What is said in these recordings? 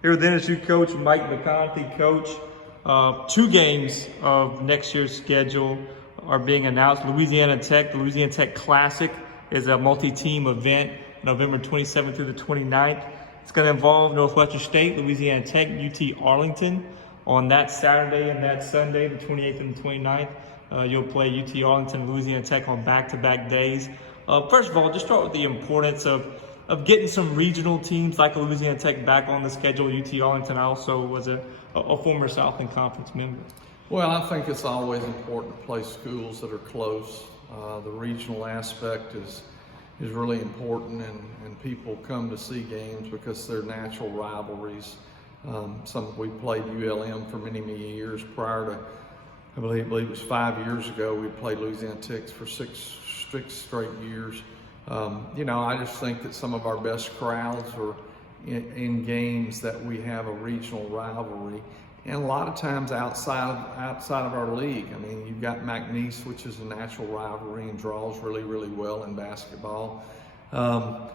Here with NSU coach Mike McConathy. Coach, 2 games of next year's schedule are being announced. Louisiana Tech, the Louisiana Tech Classic is a multi-team event, November 27th through the 29th. It's going to involve Northwestern State, Louisiana Tech, UT Arlington on that Saturday and that Sunday, the 28th and the 29th. You'll play UT Arlington and Louisiana Tech on back-to-back days. First of all, just start with the importance of getting some regional teams like Louisiana Tech back on the schedule. UT Arlington also was a former Southland Conference member. Well, I think it's always important to play schools that are close. The regional aspect is really important, and people come to see games because they're natural rivalries. We played ULM for many years prior to, I believe it was 5 years ago, we played Louisiana Tech for six straight years. I just think that some of our best crowds are in games that we have a regional rivalry, and a lot of times outside of our league. I mean, you've got McNeese, which is a natural rivalry and draws really well in basketball.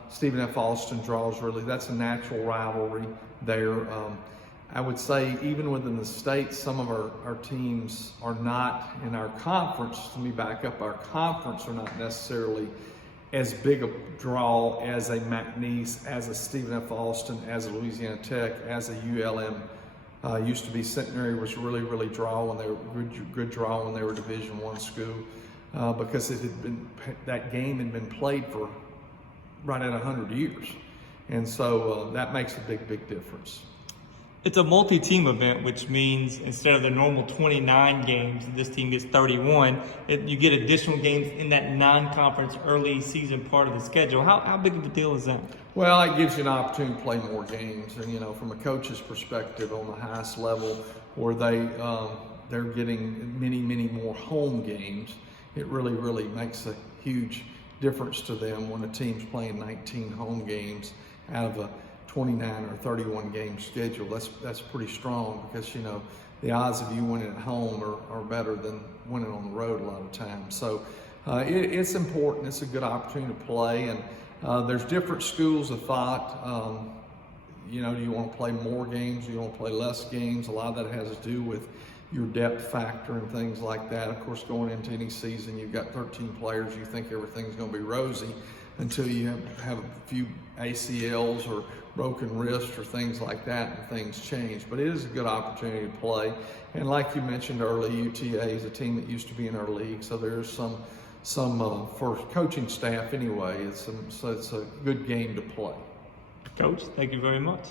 Stephen F. Austin draws that's a natural rivalry there. I would say even within the state, some of our teams are not in our conference. Let me back up. Our conference are not necessarily as big a draw as a McNeese, as a Stephen F. Austin, as a Louisiana Tech, as a ULM. Used to be Centenary was really draw when they were good draw when they were Division I school, because that game had been played for right at 100 years, and so that makes a big difference. It's a multi-team event, which means instead of the normal 29 games, this team gets 31. You get additional games in that non-conference early season part of the schedule. How big of a deal is that? Well, it gives you an opportunity to play more games, and from a coach's perspective, on the highest level, where they're getting many more home games, it really makes a huge difference to them when a team's playing 19 home games out of a 29 or 31 game schedule. That's pretty strong, because the odds of you winning at home are better than winning on the road a lot of times. So it's important. It's a good opportunity to play, and there's different schools of thought. Do you want to play more games? Do you want to play less games? A lot of that has to do with your depth factor and things like that. Of course, going into any season, you've got 13 players. You think everything's going to be rosy until you have a few ACLs or broken wrists or things like that, and things change. But it is a good opportunity to play. And like you mentioned earlier, UTA is a team that used to be in our league, so there's some for coaching staff anyway. It's a good game to play. Coach, thank you very much.